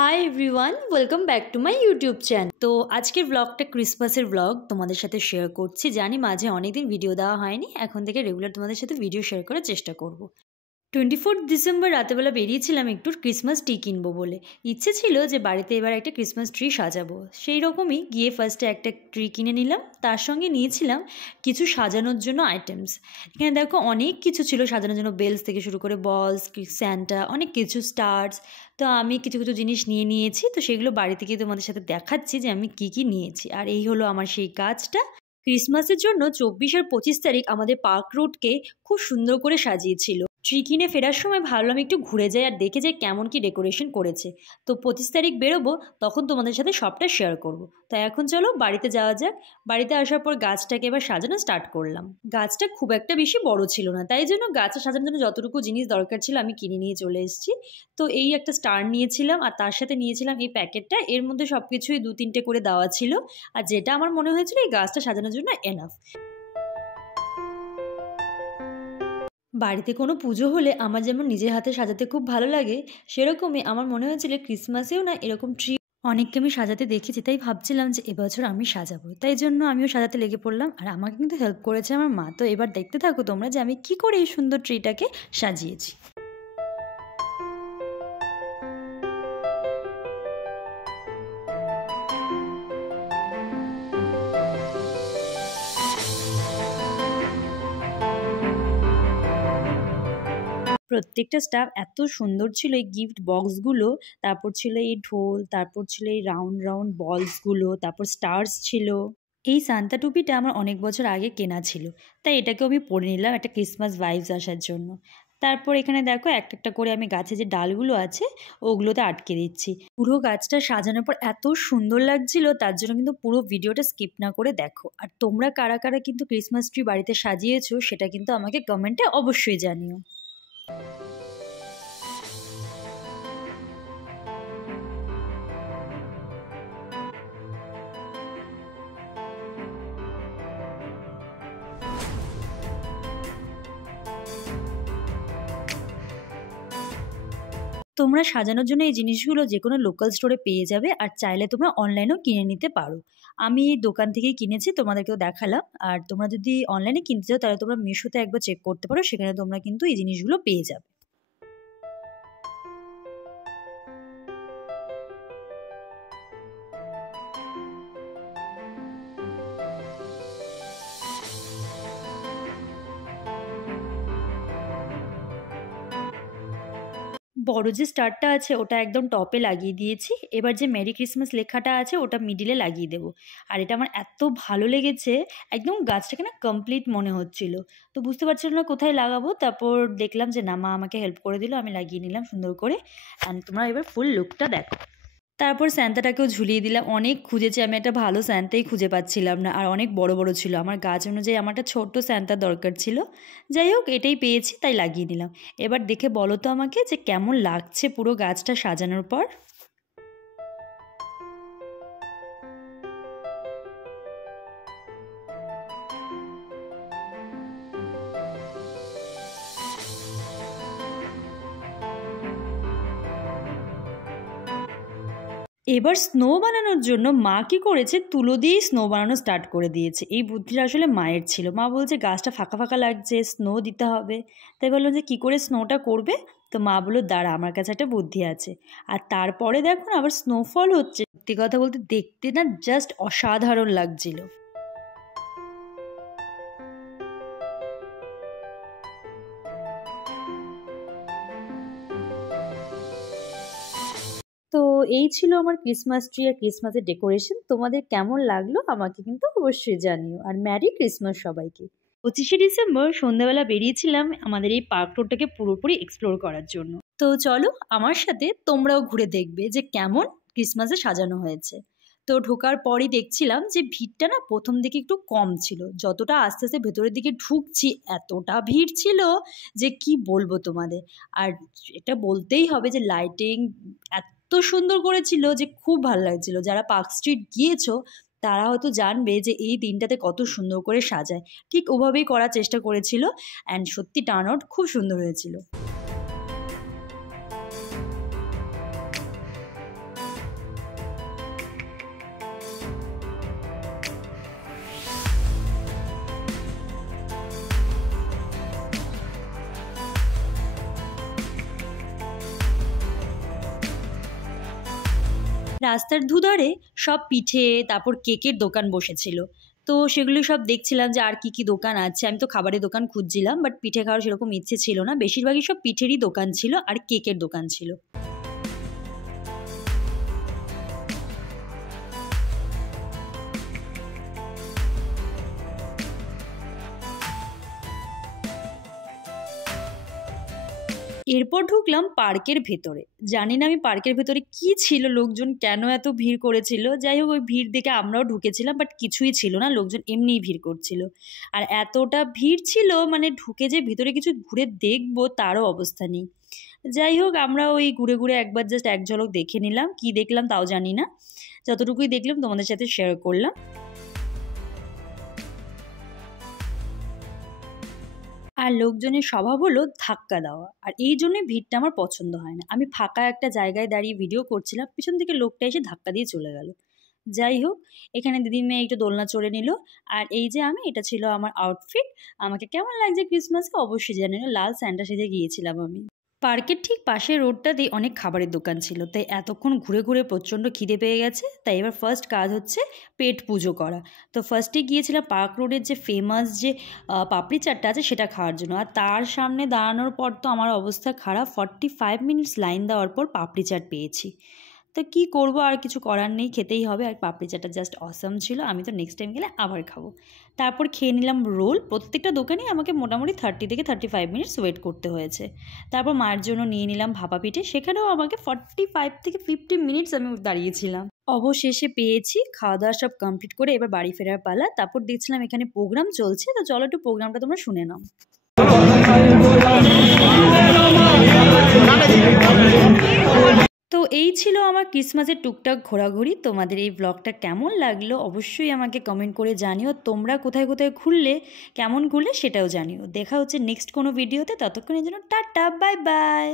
Hi everyone, welcome back to my YouTube channel. তো আজকের ব্লগটা ক্রিসমাসের ব্লগ তোমাদের সাথে শেয়ার করছি। জানি মাঝে অনেকদিন ভিডিও দেওয়া হয়নি, এখন থেকে রেগুলার তোমাদের সাথে ভিডিও শেয়ার করার চেষ্টা করব। 24 ডিসেম্বর রাতেবেলা বেরিয়েছিলাম একটু ক্রিসমাস ট্রি কিনবো বলে। ইচ্ছে ছিল যে বাড়িতে এবার একটা ক্রিসমাস ট্রি সাজাবো। সেই রকমই গিয়ে ফার্স্টে একটা ট্রি কিনে নিলাম, তার সঙ্গে নিয়েছিলাম কিছু সাজানোর জন্য আইটেমস। এখানে দেখো অনেক কিছু ছিল সাজানোর জন্য, বেলস থেকে শুরু করে বলস, স্যান্টা, অনেক কিছু, স্টার্স। তো আমি কিছু কিছু জিনিস নিয়ে নিয়েছি, তো সেগুলো বাড়িতে গিয়ে তোমাদের সাথে দেখাচ্ছি যে আমি কি কি নিয়েছি। আর এই হলো আমার সেই কাজটা। ক্রিসমাসের জন্য 24 আর 25 তারিখ আমাদের পার্ক রোডকে খুব সুন্দর করে সাজিয়েছিল। ট্রি কিনে ফেরার সময় ভাবলাম একটু ঘুরে যাই আর দেখে যাই কেমন কি ডেকোরেশন করেছে। তো 25 তারিখ বেরোবো, তখন তোমাদের সাথে সবটা শেয়ার করব। তাই এখন চলো বাড়িতে যাওয়া যাক। বাড়িতে আসার পর গাছটাকে এবার সাজানো স্টার্ট করলাম। গাছটা খুব একটা বেশি বড় ছিল না, তাই জন্য গাছটা সাজানোর জন্য যতটুকু জিনিস দরকার ছিল আমি কিনে নিয়ে চলে এসেছি। তো এই একটা স্টার নিয়েছিলাম, আর তার সাথে নিয়েছিলাম এই প্যাকেটটা। এর মধ্যে সব কিছুই 2-3টে করে দেওয়া ছিল, আর যেটা আমার মনে হয়েছিল এই গাছটা সাজানোর জন্য এনাফ। বাড়িতে কোনো পুজো হলে আমার যেমন নিজের হাতে সাজাতে খুব ভালো লাগে, সেরকমই আমার মনে হয়েছিল ক্রিসমাসেও না এরকম ট্রি অনেককে আমি সাজাতে দেখেছি, তাই ভাবছিলাম যে এবছর আমি সাজাবো। তাই জন্য আমিও সাজাতে লেগে পড়লাম, আর আমাকে কিন্তু হেল্প করেছে আমার মা। তো এবার দেখতে থাকো তোমরা যে আমি কি করে এই সুন্দর ট্রিটাকে সাজিয়েছি। প্রত্যেকটা স্টাফ এত সুন্দর ছিল, এই গিফট বক্সগুলো, তারপর ছিল এই ঢোল, তারপর ছিল এই রাউন্ড রাউন্ড বলসগুলো, তারপর স্টার্স ছিল। এই সান্তা টুপিটা আমার অনেক বছর আগে কেনা ছিল, তাই এটাকেও আমি পরে নিলাম একটা ক্রিসমাস ভাইবস আসার জন্য। তারপর এখানে দেখো একটা একটা করে আমি গাছে যে ডালগুলো আছে ওগুলোতে আটকে দিচ্ছি। পুরো গাছটা সাজানোর পর এত সুন্দর লাগছিল, তার জন্য কিন্তু পুরো ভিডিওটা স্কিপ না করে দেখো। আর তোমরা কারা কারা কিন্তু ক্রিসমাস ট্রি বাড়িতে সাজিয়েছো সেটা কিন্তু আমাকে কমেন্টে অবশ্যই জানিও। তোমরা সাজানোর জন্য এই জিনিসগুলো যে কোনো লোকাল স্টোরে পেয়ে যাবে, আর চাইলে তোমরা অনলাইনেও কিনে নিতে পারো। আমি এই দোকান থেকেই কিনেছি, তোমাদেরকেও দেখালাম। আর তোমরা যদি অনলাইনে কিনতে চাও তাহলে তোমরা মিশোতে একবার চেক করতে পারো, সেখানে তোমরা কিন্তু এই জিনিসগুলো পেয়ে যাবে। বড় যে স্টারটা আছে ওটা একদম টপে লাগিয়ে দিয়েছি। এবার যে মেরি ক্রিসমাস লেখাটা আছে ওটা মিডিলে লাগিয়ে দেবো। আর এটা আমার এত ভালো লেগেছে, একদম গাছটাকে না কমপ্লিট মনে হচ্ছিল। তো বুঝতে পারছিলাম না কোথায় লাগাবো, তারপর দেখলাম যে না, মা আমাকে হেল্প করে দিল, আমি লাগিয়ে নিলাম সুন্দর করে। অ্যান্ড তোমরা এবার ফুল লুকটা দেখো। তারপর স্যান্তাটাকেও ঝুলিয়ে দিলাম। অনেক খুঁজেছি আমি, একটা ভালো স্যান্তাই খুঁজে পাচ্ছিলাম না, আর অনেক বড় বড় ছিল। আমার গাছ অনুযায়ী আমার একটা ছোট্ট স্যান্তার দরকার ছিল। যাই হোক, এটাই পেয়েছি তাই লাগিয়ে নিলাম। এবার দেখে বলো তো আমাকে যে কেমন লাগছে পুরো গাছটা সাজানোর পর। এবার স্নো বানানোর জন্য মা কী করেছে, তুলো দিয়েই স্নো বানানো স্টার্ট করে দিয়েছে। এই বুদ্ধিটা আসলে মায়ের ছিল। মা বলছে গাছটা ফাঁকা ফাঁকা লাগছে, স্নো দিতে হবে। তাই বললাম যে কী করে স্নোটা করবে। তো মা বললো দাঁড়া, আমার কাছে একটা বুদ্ধি আছে। আর তারপরে দেখো না আবার স্নোফল হচ্ছে। সত্যি কথা বলতে দেখতে না জাস্ট অসাধারণ লাগছিল। তো এই ছিল আমার ক্রিসমাস ট্রি আর ক্রিসমাসের ডেকোরেশন। তোমাদের কেমন লাগলো আমাকে কিন্তু অবশ্যই জানিও, আর ম্যারি ক্রিসমাস সবাইকে। 25শে ডিসেম্বর সন্ধ্যাবেলা বেরিয়েছিলাম আমাদের এই পার্ক রোডটাকে পুরোপুরি এক্সপ্লোর করার জন্য। তো চলো আমার সাথে তোমরাও ঘুরে দেখবে যে কেমন ক্রিসমাসে সাজানো হয়েছে। তো ঢোকার পরই দেখছিলাম যে ভিড়টা না প্রথম দিকে একটু কম ছিল, যতটা আস্তে আস্তে ভেতরের দিকে ঢুকছি এতটা ভিড় ছিল যে কি বলবো তোমাদের। আর এটা বলতেই হবে যে লাইটিং এত সুন্দর করেছিল যে খুব ভালো লাগছিল। যারা পার্ক স্ট্রিট গিয়েছো তারা হয়তো জানবে যে এই দিনটাতে কত সুন্দর করে সাজায়। ঠিক ওভাবেই করার চেষ্টা করেছিল, অ্যান্ড সত্যি টার্ন আউট খুব সুন্দর হয়েছিল। রাস্তার দুধারে সব পিঠে তারপর কেকের দোকান বসেছিল। তো সেগুলো সব দেখছিলাম যে আর কি কি দোকান আছে। আমি তো খাবারের দোকান খুঁজছিলাম, বাট পিঠে খাওয়ার সেরকম ইচ্ছে ছিল না। বেশিরভাগই সব পিঠেরই দোকান ছিল আর কেকের দোকান ছিল। এরপর ঢুকলাম পার্কের ভেতরে। জানি না আমি পার্কের ভেতরে কি ছিল, লোকজন কেন এত ভিড় করেছিল। যাই হোক, ওই ভিড় দেখে আমরাও ঢুকেছিলাম, বাট কিছুই ছিল না, লোকজন এমনিই ভিড় করছিল। আর এতটা ভিড় ছিল মানে ঢুকে যে ভিতরে কিছু ঘুরে দেখবো তারও অবস্থা নেই। যাই হোক, আমরা ওই ঘুরে ঘুরে একবার জাস্ট এক ঝলক দেখে নিলাম, কি দেখলাম তাও জানি না, যতটুকুই দেখলাম তোমাদের সাথে শেয়ার করলাম। আর লোকজনের স্বভাব হলো ধাক্কা দেওয়া, আর এই জন্যই ভিড়টা আমার পছন্দ হয় না। আমি ফাঁকা একটা জায়গায় দাঁড়িয়ে ভিডিও করছিলাম, পিছন থেকে লোকটা এসে ধাক্কা দিয়ে চলে গেল। যাই হোক, এখানে দিদি মেয়ে একটু দোলনা চড়ে নিল। আর এই যে আমি, এটা ছিল আমার আউটফিট। আমাকে কেমন লাগছে ক্রিসমাসে অবশ্যই জানিও। লাল স্যান্টা সেজে গিয়েছিলাম আমি। পার্কের ঠিক পাশের রোডটাতেই অনেক খাবারের দোকান ছিল, তাই এতক্ষণ ঘুরে ঘুরে প্রচণ্ড খিদে পেয়ে গেছে। তাই এবার ফার্স্ট কাজ হচ্ছে পেট পুজো করা। তো ফার্স্টে গিয়েছিলাম পার্ক রোডের যে ফেমাস যে পাপড়ি চাটটা আছে সেটা খাওয়ার জন্য। আর তার সামনে দাঁড়ানোর পর তো আমার অবস্থা খারাপ। 45 মিনিটস লাইন দেওয়ার পর পাপড়ি চাট পেয়েছি। তো কী করবো, আর কিছু করার নেই, খেতেই হবে। আর পাপড়ি চাটটা জাস্ট অসাম ছিল। আমি তো নেক্সট টাইম গেলে আবার খাবো। তারপর খেয়ে নিলাম রোল। প্রত্যেকটা দোকানেই আমাকে মোটামুটি 30 থেকে 35 মিনিটস ওয়েট করতে হয়েছে। তারপর মায়ের জন্য নিয়ে নিলাম ভাপা পিঠে। সেখানেও আমাকে 45 থেকে 50 মিনিটস আমি দাঁড়িয়েছিলাম। অবশেষে পেয়েছি। খাওয়া দাওয়া সব কমপ্লিট করে এবার বাড়ি ফেরার পালা। তারপর দেখছিলাম এখানে প্রোগ্রাম চলছে, তো চলো একটু প্রোগ্রামটা তোমরা শুনে নাও। তো এই ছিল আমার ক্রিসমাসের টুকটাক ঘোরাঘুরি। তোমাদের এই ব্লগটা কেমন লাগলো অবশ্যই আমাকে কমেন্ট করে জানিও। তোমরা কোথায় কোথায় ঘুরলে, কেমন ঘুরলে সেটাও জানিও। দেখা হচ্ছে নেক্সট কোনো ভিডিওতে। ততক্ষণের জন্য টাটা, বাই বাই।